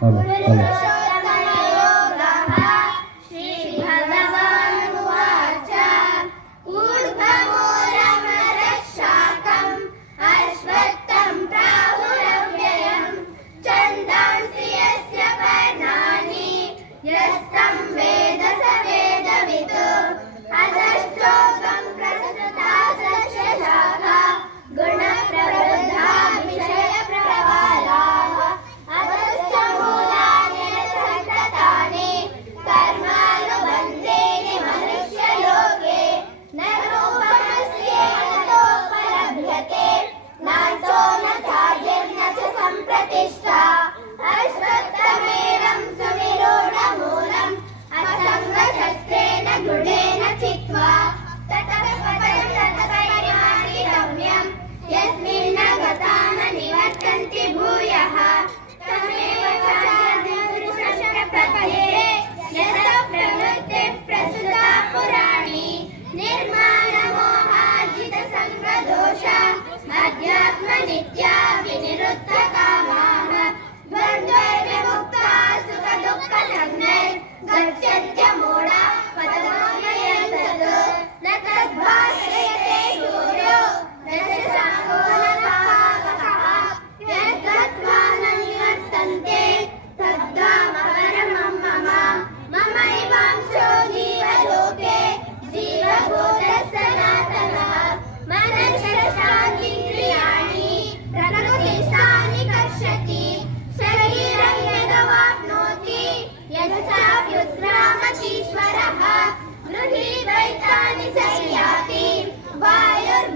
好了，好了 Caca.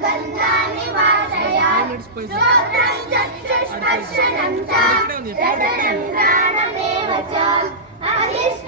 Gandhani వాసయ శ్రోత్రం చక్షుస్పర్శనం చ రసనం గానమేవ చ? అదిష్